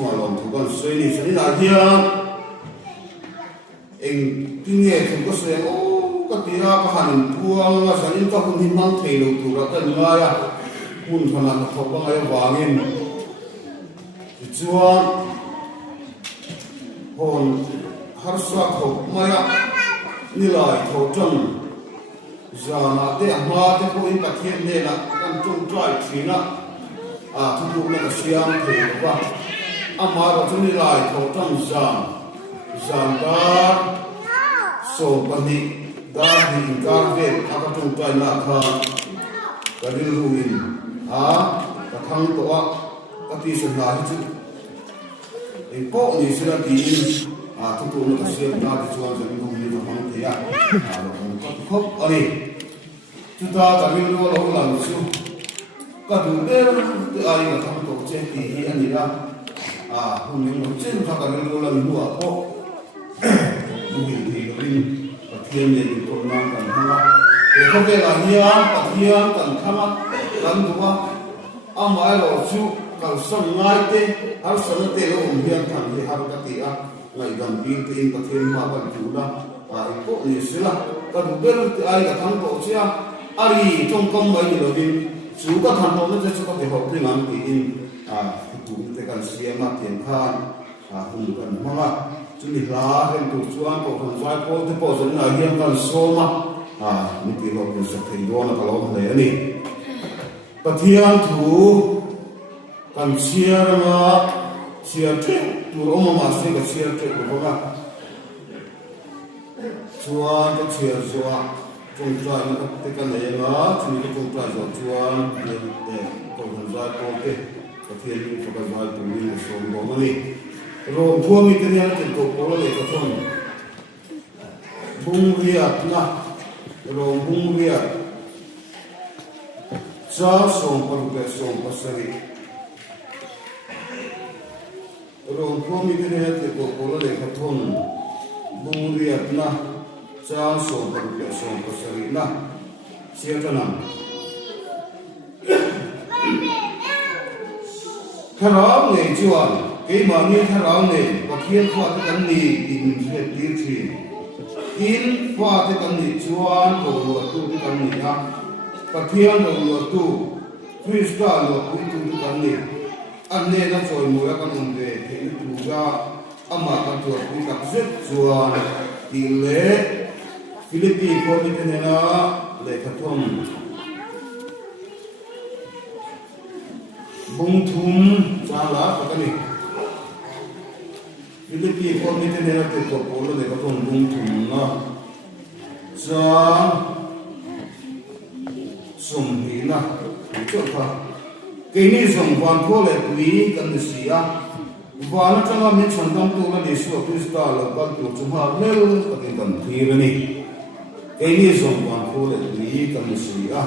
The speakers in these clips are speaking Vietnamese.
chua lòng thủ con suy ni sẽ là hiền anh kinh nghiệm thì có sẽ có tira có hành thua mà sẽ có hun hin mang thầy đầu thủ ra cái người à hun thằng nào thọ bằng ai vàng in chua hồn har sa thọ maya ni lại thọ chân giờ mà để hoa để cô in bát thiên này là con trung trai chỉ là thu thu là xiang thầy và mà rồi chúng ni lại thọ chân giảm dar so bani dar di gar ve aka tung tai na kha kadil ruin ka thang to a ka ti sa na hi chu en po ni sira di thu tu na ka siam na di chuan jam lu ni ka hang thia lo ka khop ani chu ta ka min lo lo lan chu ka du de te ai ka thang to che ti hi ani la hun ni lo chen ka ka lo lan lu a po mungkin hidup Pathian yang diturunkan Allah. Tetapi lahir Pathian dan kamat dan dua amai roju kalau sengai te harus sengai te lo umbian kan di harus ketia ngai gamping te Pathian makan juga. Itu ni sila kalau beru te ai datang tu cia ari jongkong mai lo bin juga kan tu nanti cukup dihok dengan tin itu te kan siapa tiang kan hundukan mama. Chúng là hiện tượng chuan của phần Zaipawl thì bộ dẫn là hiện tượng số mà những cái học được thực hiện đó là cái lâu này này Pathian thủ cần chia chết từ ông mà sẽ cái chia chết của các chuan cái chia doa trong trai nó cái này là chúng cái trong trai rồi chuan để của phần Zaipawl cái Pathian của cái Zaipawl là số đó này rồi vua mi tên là tên cổ là lấy cái thôn bung riat na rồi bung riat cha song paruke song pasari rồi vua mi tên là tên cổ là lấy cái thôn bung riat na cha song paruke song pasari na siapa nam kalau ni jual cái mà như thế nào này và thiên qua cái căn này thì mình sẽ đi thì thiên qua cái căn này chuan rồi tu cái căn này ha và thiên rồi tu Krista rồi cũng tu cái căn này anh này nó rồi mua cái căn này thì tu ra mà cái chuột cũng gặp rất chuan thì lệ Philippines có cái này là lệ khát thông bung thum ra lá cái này Philippines có những cái này là cái cổ là để có thùng bung thùng nó cho sùng hí na chỗ khác cái này sùng quan thua là quý cần gì à và nó trong mình chọn tâm tu là để sửa Krista là quan tu chúng ta nên cái cần thi là này cái này sùng quan thua là quý cần gì à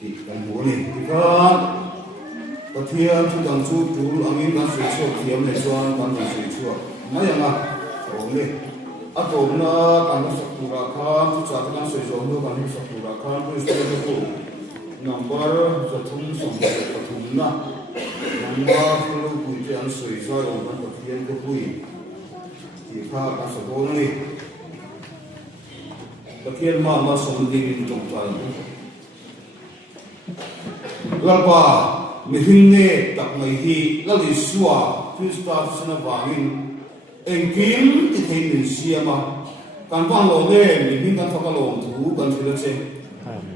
thì cần muốn này thì Pathian tu đang chú anh em đang sửa chữa tiệm này cho anh đang sửa chữa mấy em à ổn đi à tôi nó đang sửa chữa khan tu cha đang sửa chữa nó đang sửa chữa khan tôi sửa chữa tu number cho thùng xong cho thùng na number tôi lúc tôi đang sửa chữa rồi đang Pathian cái bụi thì pha đang sửa chữa này Pathian mà xong đi đi trong tay lapa mình nghe tập ngày hi là lịch sử Krista sinh vangin anh kim thì thấy mình xem mà căn bản lo nghe mình hình căn thắc lòng thú căn thứ đó chứ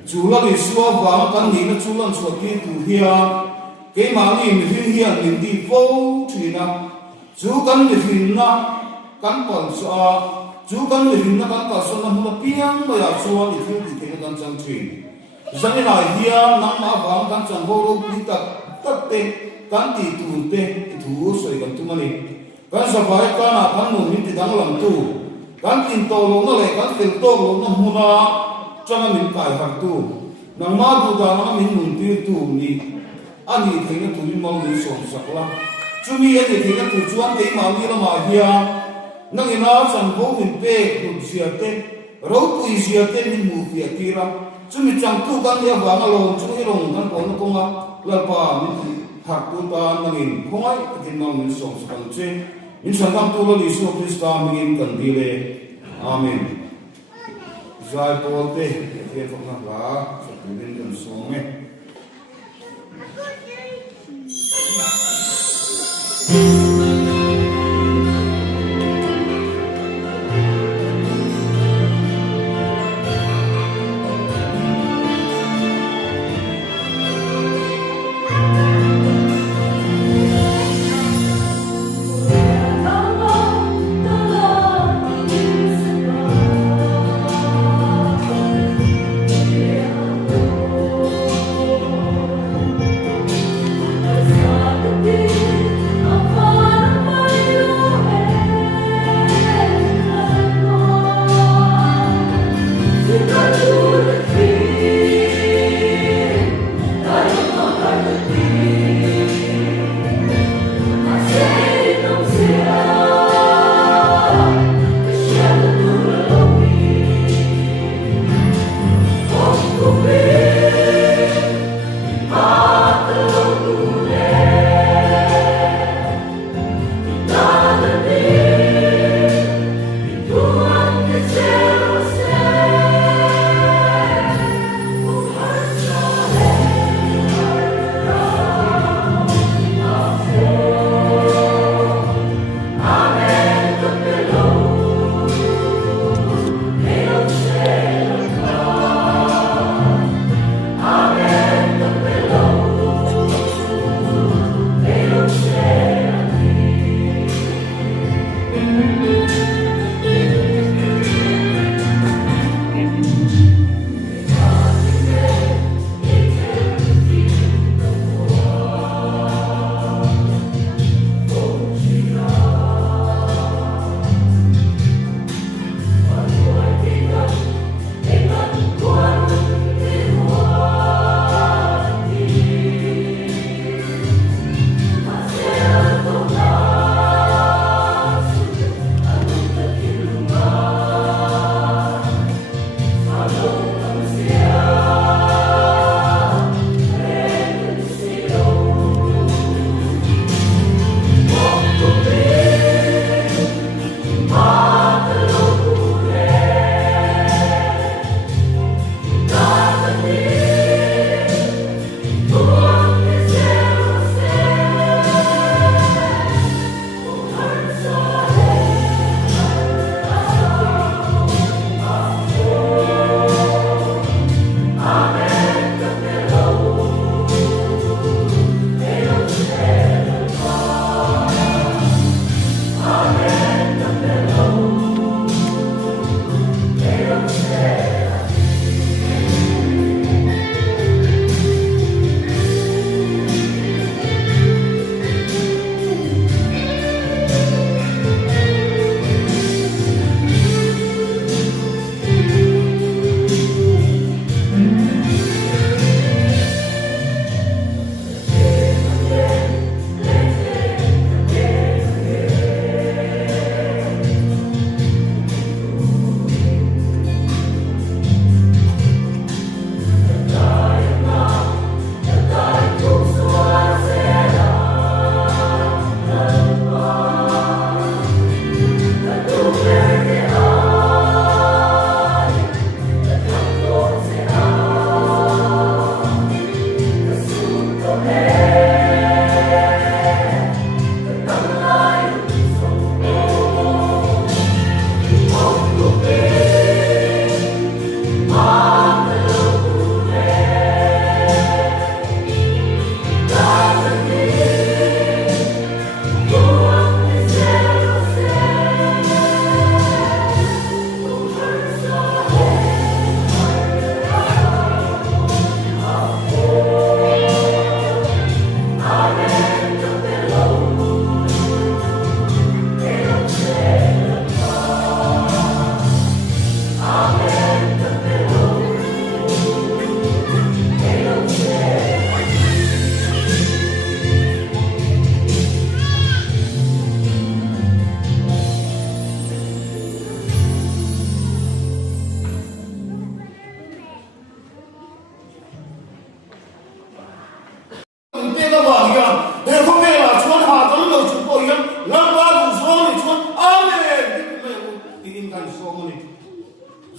chủ là lịch sử vang căn gì nó chủ là chủ cái thủ hia cái mà mình hình hia mình đi vô thuyền na chủ căn mình hình na căn bản sao chủ căn mình hình na căn bản sao nó không piang mà là sao thì thấy nó căn chẳng thuyền dân này hia nắm má vàng căn chẳng vô đâu đi tập tê căn thì thủ soi căn tu mani căn sao phải căn à căn muốn mình thì đang làm tu căn tin to luôn nó lại căn tiền to luôn nó mua na cho nó mình phải học tu nắm má tu ta nó mình muốn tiêu tu ni anh thì thấy nó tu mình mong muốn sống sạch lắm chú mi anh thì thấy nó tu chuan thấy mà đi là mà hia năng cái nào chẳng vô mình bê tu xia tê rau tu xia tê mình mua việc kia chú mi chẳng tu căn dia vàng alone chú hi long căn còn nó công á là pa mình hak tu ta nangin khongai takin nam min som sakang che in santam tu lo Isu Krista mingin kan dile amen Zaipawl te ke fakna ba sa tuwin kan songe Of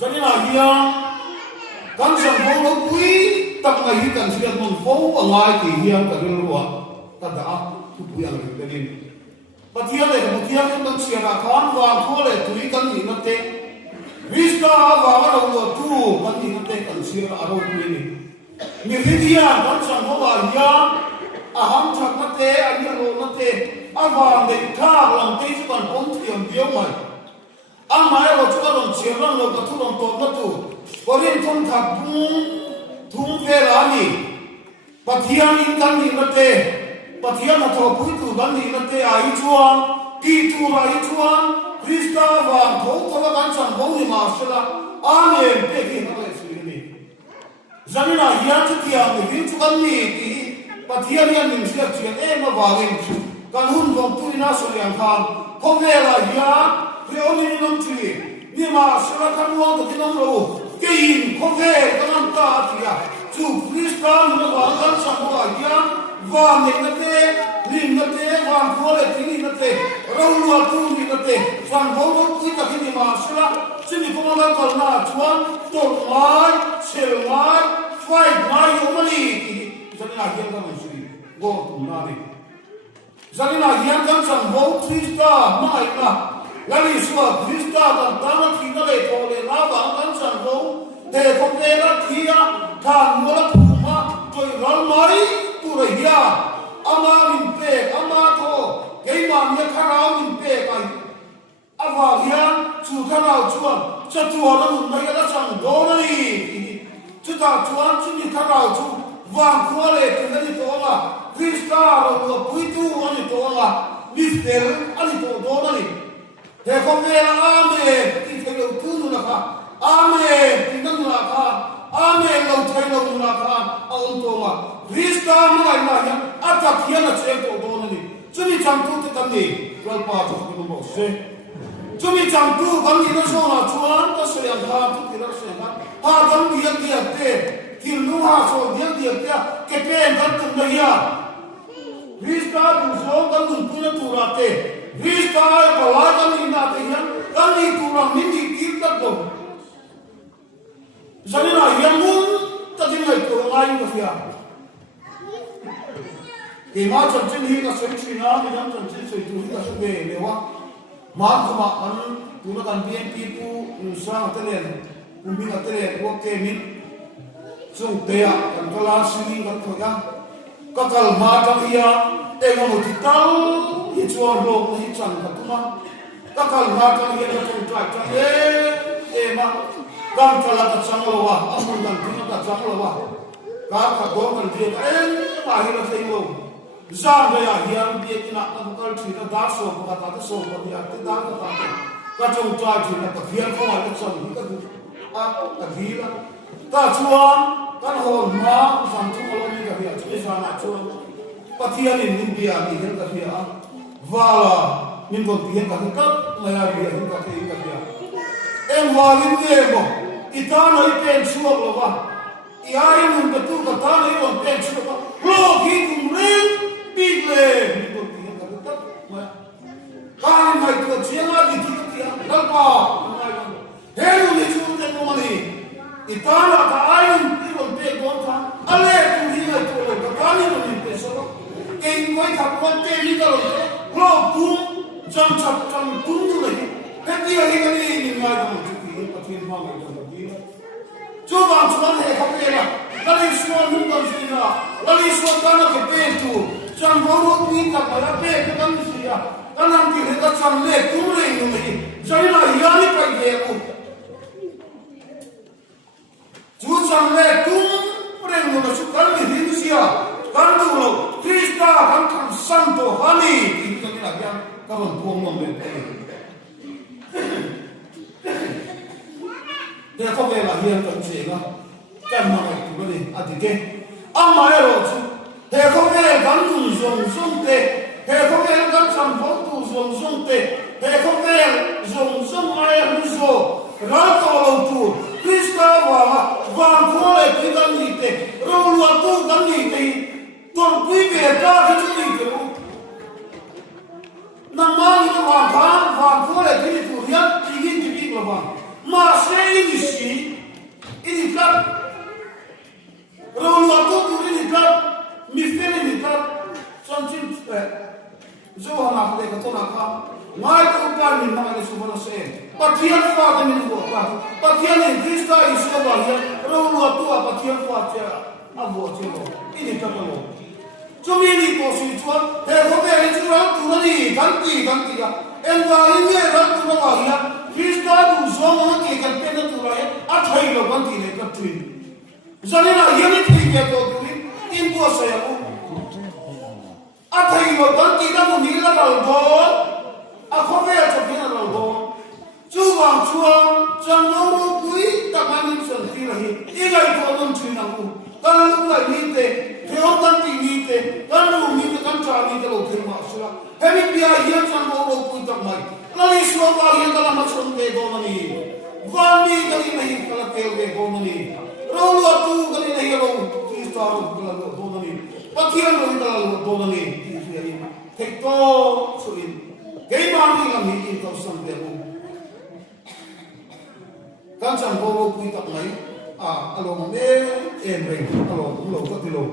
Jadi là hiang kan sang phố nó quý tập ngày hi kan siat mong phố ở ngoài thì hiang cả đường lúa ta đã thu bùi ăn được cái gì Pathian này một thiên kan siat là con vàng thua lại tụi kan gì nó tệ Vista vàng ở đâu lúa tu kan gì nó tệ kan siat ở đâu tụi này mình hiang kan sang phố vào hiang ham chắc nó tệ anh hiang lúa nó tệ vàng để thang làm tệ chứ còn không thiềm điếu mày mai lo chuka long Cherhlun lo ka thu long to na tu korin thon thak thung ve la ni pathian in kan ni na te pathian na tho pui tu ban ni na te ai chuan ki tu ai chuan krista wa tho tho la kan chan bo ni ma sala amen pe ki na le sui ni zamina hian chu tia ni hin chu kan ni ki pathian yan nim sia chian e ma wa gen chu kan hun vong tu ina so yang khan ko ve la ya Vì ông ấy nông thủy, nhưng mà sẽ là các ngôn của cái nông lô, cái in không về các nông ta thì chủ Christian nó bảo các sản phẩm kia và mình nó thế, mình nó thế, và cô lại thì nó thế, rau lúa tu mình nó thế, sản phẩm nó cứ cả cái gì mà sẽ là, chứ mình không có còn là chuan, tôm mai, xèo mai, khoai mai, ông ấy thì cho nên là hiện các mình suy, vô cùng là đi, cho nên là hiện các sản phẩm Christian mai là Lali suwa Krista dan tanah kita le tole lawang kan sanbo te koke la kia kan mola kuma toy ralmai turahia ama mimpe ama to keima mia kharau mimpe kai awa hian chu kharau chuan cha chuan mun mai la sang donani chu ta chuan chu ni kharau chu wang khole tinani to la Krista ro puitu ani to la mister ani to donani Thế không nghe là amen thì phải đầu tư nữa cả amen thì nâng là cả amen lâu thay lâu là cả ông tôi mà Krista mai là nhá ắt thiên là chuyện của tôi này chúng mình chẳng tu thì tâm gì rồi bao giờ cũng bảo xe chúng mình chẳng tu vẫn gì nó số là chuan có sự làm ha tu thì nó sẽ ha vẫn việc việc thế thì lu ha số việc việc thế cái bên vẫn từng đây à Krista cũng số vẫn từng tu nó tu ra thế Krista ai bảo cái gì na thế nhá cái gì tu ra mình đi kiếm được đâu cho nên là hiếm muốn ta chỉ ngày tu ai cũng phải thì mà chân chân hi ka soi chi na mi dam chân chân soi tu hi ka so be le wa ma ko ma an tu na kan bien pi pu nu sa ta len pu mi na te le ko ke min so te ya kan ka la si ni kan ko ya ka kal ma ta ya e mo ti tal hi chuan lo hi chan ka tu ma ka kal ma ta ya na tu trai ta e ma kan ka la ta chang lo wa amun kan ti ta chang lo wa ka do kan ti ma hi na sei lo Zang gaya hiam dia kena angkal cerita darso kata tu so dia tidak kata kacau cai cerita kehian kau ada some kita tu kehian tak cuan kan hon ma sampai kalau ni kehian jadi sana cuan PATHIANNI ni dia ni kan kehian vala min bon dia kehian maya dia kehian walin dia mo itana ipen suap loba iai mun betul kata ni bon pen suap lo hitung ring big le ni ko ti ka ta ma ka mai to chianga di ti ti la pa he lu ni chu te no mani itala ka ai ni ko te ko ta ale tu hi na to lo ka ni no ni pe so ke ngoi ka ko te ni ka lo tu jam chap cham tu nu le pe ti hi ka ni mai ko ti ti pa ti ma mai ko ti chu ba chu na he ka pe la la ni so nu ka si na la ni so ka na ke pe tu Chang baru tu kita berapa kita mesti ya, kan nanti kita chang le tu le ini, jadi lah ia ni pergi aku. Tu chang le tu pergi mana sukan ni Indonesia, kan tu lo Krista kan Santo Hani kita ni lagi yang kawan tuang nombor ini. Dia kau bela hian kan sehingga kan mana itu ni adik amai lo tu. He không nghe gắn dùng dùng tệ, he không nghe gắn sản phẩm tu dùng tệ, he không nghe dùng mai ăn số, ra tàu lâu tu, Krista và cô lại cái gắn gì tệ, rồi luôn tu gắn gì tệ, toàn quý về ra cái chút gì tệ, nằm mang những và cô lại cái gì tu hiến, chỉ cái gì là Masih ini sih, ini kan, kalau waktu tu ini kan, mifin ini kan, something, Zohar nak dek tu nak kan, mai tu kan ni nak ada semua nasi. Pathian faham ni buat kan, pathian ni Krista isu bahaya, kalau waktu apa pathian faham je, abu je lo, ini kan lo. Cuma ini posisi tuan, kalau dia itu orang tu ni ganti ya, enggak ini orang tu bahaya. Krista tu semua kita kena tu lah, athai lo ganti ni kat tu. Jadi nak yang ni kita tu ni, ini saya tu. Athai lo ganti dah muni lah lo, aku betul cakap lah lo. Cuang jangan lupa tak main sendiri lagi. Ini itu orang Cina tu. Kalau lupa ni te, kalau ganti ni te, kalau ni te kan cari te lo terima sulah. Hemi biar yang jangan lupa tak main. Lalu semua yang dalam macam te dona ni, wani kali ni kalau tel te dona ni, lalu tu kali ni lo Krista kalau dona ni, pathian lo kalau dona ni, tekto sulit. Gimana ni kami itu sampai tu. Kan jangan bawa kita mai, along ring, along lo kat lo,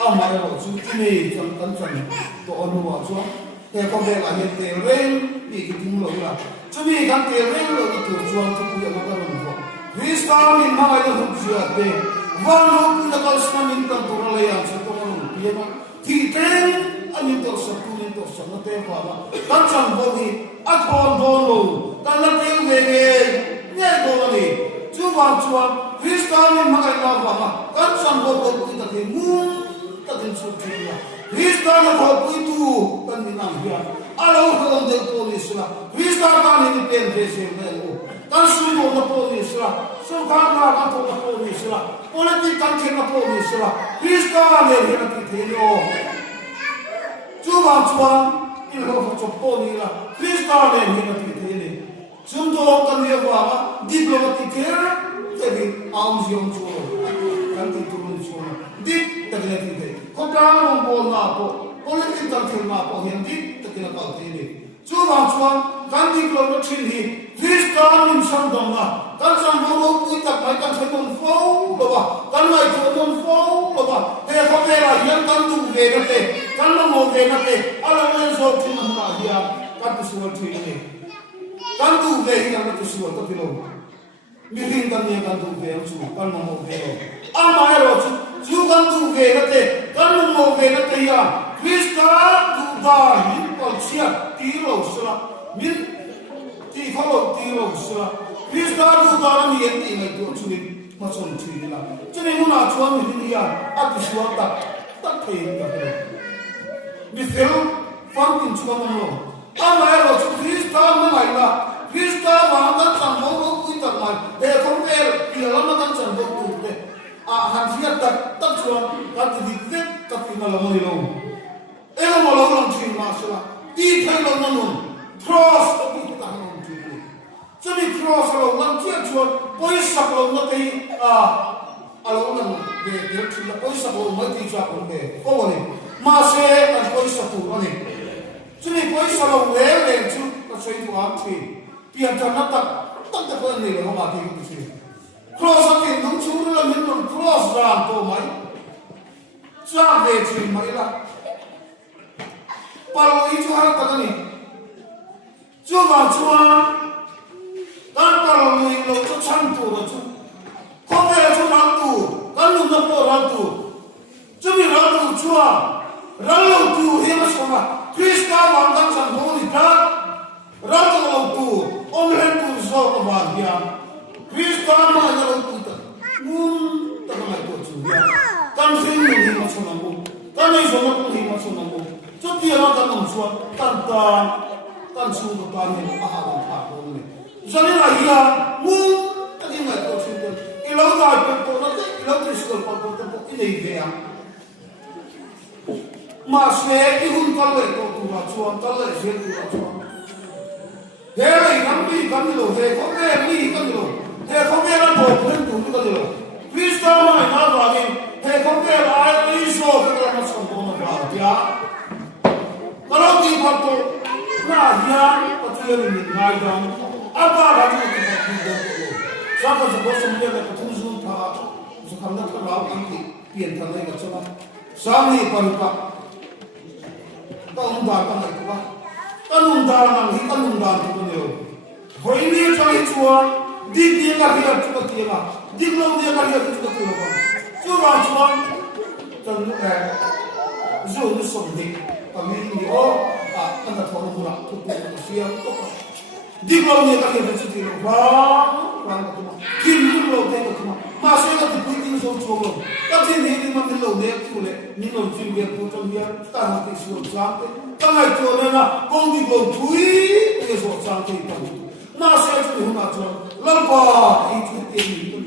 amai lo suci ni jangan tu anu macam, kau bela ni ring, ni kita mula lah. Cuma kan ring lo itu jual tu punya macam mana? Krista ni mana yang hujat deh, walau punya kalau sekarang kita turun layang satu orang, dia mah kita ani tu satu apa? Kan jangan bawa, akon dulu, kan nanti Nya doa ni, cuba Krista ni makai apa? Kan sambil kita tak suci lah. Krista ni kalau itu kan minang dia. Alau kalau dia polis lah. Krista kan ini pendesi melu. Kan semua polis lah. Sekarang kan polis lah. Politik kan kena polis lah. Krista ni dia kita yo. Cuba ini kalau polis lah. Krista ni dia kita ini. Contoh kan dia bawa diplomatik jadi arms yang curu, kan turun curu, dip tak kena tidak. Kau orang boleh apa, politik tak kena apa, yang dip tak kena apa ini. Cuma kan diplomatik ini, Krista ni sandang lah, kan sandang kita baikkan sebelum fau, bawa, kan mai sebelum fau, bawa. Kau bela yang kan tu bela kan mau bela alam yang so cuma dia, kan tu semua ini. Kan tu vei yang itu semua tu bilo, mirin kan ni kan tu vei tu, kan mau vei. Amai lo tu kan tu vei nate, kan mau vei nate ya. Krista tu dah ni polisia tiro sila, min tiro sila. Krista tu dah ni yang ini tu curi macam curi lah. Jadi mana cuan mirin ya, aku suat tak payah tak. Misal faham cuan mana? Amai lo tu Krista mana lah? Krista wahang sambung kita mai, compare dia lama kan sambung tu. Hansia tak cuan, kan dikit tapi malam ni lo. Malam cuci masalah. Di dalam namun cross tapi kita namun cuci. Jadi cross kalau lansia cuan, poisa kalau nanti kalau namun dia cuci poisa kalau nanti cuci oh ni masih kan poisa tu ni. Jadi poisa kalau lele cuci pasal itu apa? Biar jangan tak ni lah mati itu sih. Cross aja, nung curi lah minum cross ram tu mai, sampai curi mai lah. Kalau itu hal tak ni, cuba kan kalau ni lo tu cantu lah tu, kau dia tu rantu, kan lu nak rantu, cumi rantu cuba, rantu tu dia macam Krista wangkan cantu ni tak, rantu lo tu. Orang tu sok bahagia, Krista mana orang tu tak, tak nak ikut dia. Kan sini ni macam mana? Kan ni semua ni macam mana? Jadi orang kan macam tantan, kan semua tanya apa ni. Jadi lagi ya, tak nak ikut dia. Ilau dah ikut nanti, ilau terus kalau ini dia. Masih ihun kalau ikut tu macam, kalau ikut tu macam. Hei, kami lo, hei, kami lo, hei, kami lah boleh tu lo. Krista mana nak lagi, hei, kami lah isu kita macam mana dia. Kalau kita tu, nah dia patut ini naikkan, apa lagi kita tu? Saka sa boss mo yan at tumusong pa sa kamna trabaho ang pienta na yung atsama. Sami parupa. Kaundan ka na ito ba? Kanundan ang hikanundan ito niyo. Hoy niya sa itsua, di niya kariya ito katira. Di lang niya kariya ito katira ba? Sura itsua, tanu zone somdi. Kami ni anda thong mula tutu siya to. Di lang niya kariya ito katira ba? Kim lo te ko ma se ka ti puiti so chulo ka ti ni ma mi lo ne chule ni lo jin ge pu chon ya ta na ti so cha te ka ngai cho na kong di go thui ke so cha te ta ma se chu hu na cho lo pa i ti te ni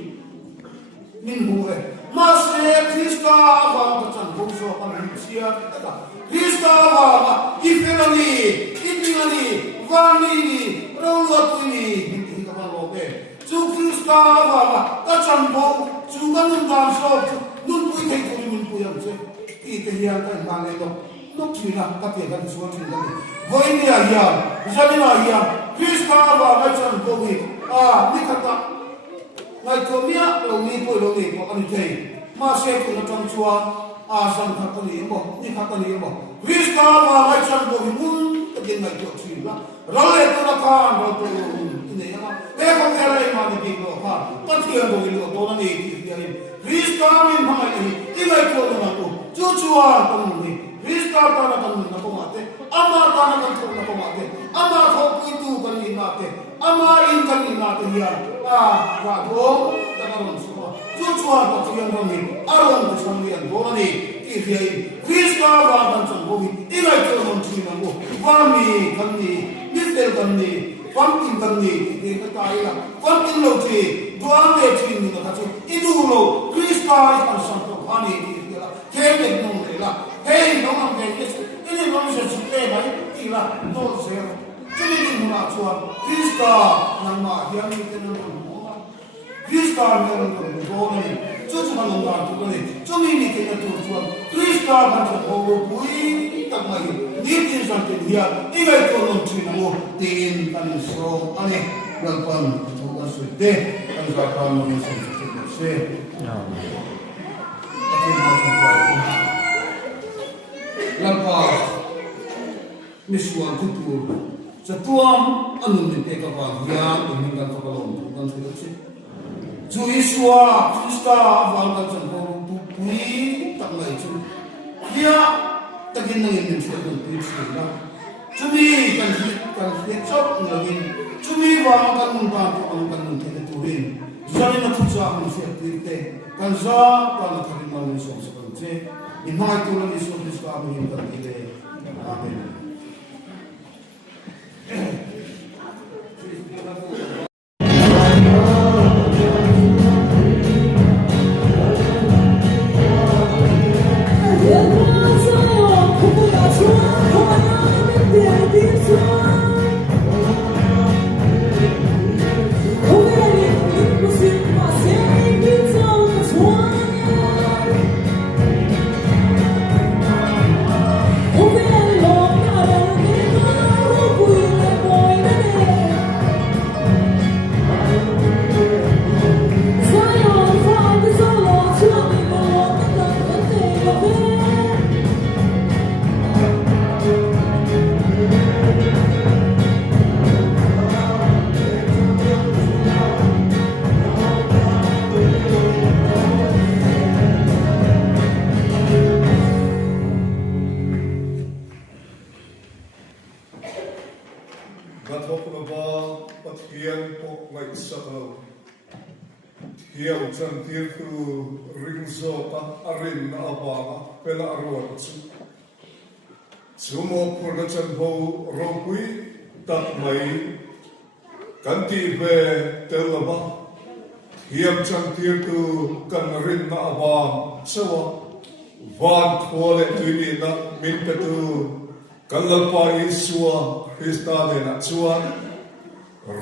min hu e ma se krista va ka chan bo so pa ni sia ta krista va i fe na ni i ti na ni va ni ro lo tu ni ni ka va lo pe Chú Krista và các chân bộ chú các nhân đàn số nun quý thầy của mình quý âm chứ thì thể hiện cái mạng này đâu lúc chỉ là các tiền các số chỉ là với nhà hiền gia đình là hiền Krista và các chân bộ mình đi khát ta ngày hôm nay lâu nay của anh thầy mà sẽ cùng nó trong chùa sang khát ta đi một đi khát ta đi một Krista và các chân bộ mình muốn cái gì ngày chỗ chỉ là rồi tôi đã khan rồi tôi này mà thế không thể lại mà đi đâu ha tất nhiên rồi liệu tôi nói gì thì Krista mình mà đi lại chỗ nào cũng chú chùa tâm mình Krista ta là tâm mình nó không mate ama ta là tâm nó không mate ama không quy tu cái gì mate ama in cái gì mate ya và đó ta nói làm sao chú chùa ta chỉ làm mình aron ta xong liền đó là gì thì Krista và tâm chân của mình đi lại chỗ nào chỉ là một và mình cái gì biết được cái gì Pumpkin kami di kaya lah. Pumpkin lo si doang le si ni nak kasi itu lo Krista ikan santo pani di lah. Kaya nung lah. Hey nung ang kaya ini nung sa supe ba ila no zero. Jadi ni mula cuan Krista nang yang ni kena nung. Krista meron kang nung ni. Cucu nang nung tu ni. Cumi ni kena cuan Krista macam bui tak mai. Nitin santo dia ibai ko nung chino tin kan so ane lalpan tuan suite kan zapan mo sa se lampa misuan tutu sa tuam anun ni te ka ba yan ni kan ka balon kan se ju iswa Krista wal kan san ko tu pui tak mai chu dia takin nang in sa tu Krista Cumi kan chop ngin cumi wa kan mun ba ko an kan mun te turin jani na Thuchah mun se te kan za pa na tharin ma mun so so kan che in mai tu na so Krista mun kan ile amen Chân tiết tu ring zota arin abanga pela arwa chu mo purna chan ho rokui tak mai kan ti ve telaba hiam chan tiết tu kan rin na abang sawa van khole tuini na min pe tu kan lalpa isua Krista de na chuan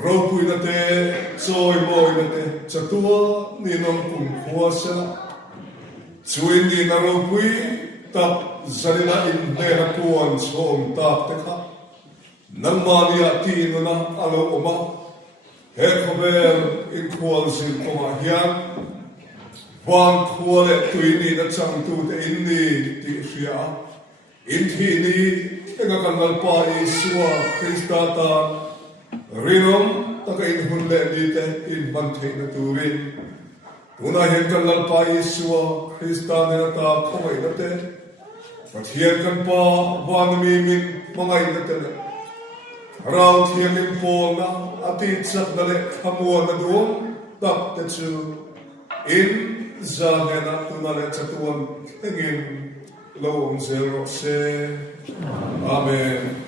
Rokui na te, soy boy na te, chatua ni nong kung kuasa. Chuin ni na rokui, tap zanina in nera kuan soong tap teka. Nang mania tino na alo oma. Hekover in Kualsin Komahian, One Kuale Tuini, the Chantu, the Indi, the Shia, Intini, Tegakanalpa Isua, Christata, Rinom, Taka in Hunde Dite, in Bantina Turin, Una Henkanalpa Isua, Christanata, Komainate, but here can pa one mimin Mangainate. Around here in Pona, Atit Sakdale, Hamua Nadum, Tap the two in Zanena Tunale Chatuan, Hanging low on zero, say Amen.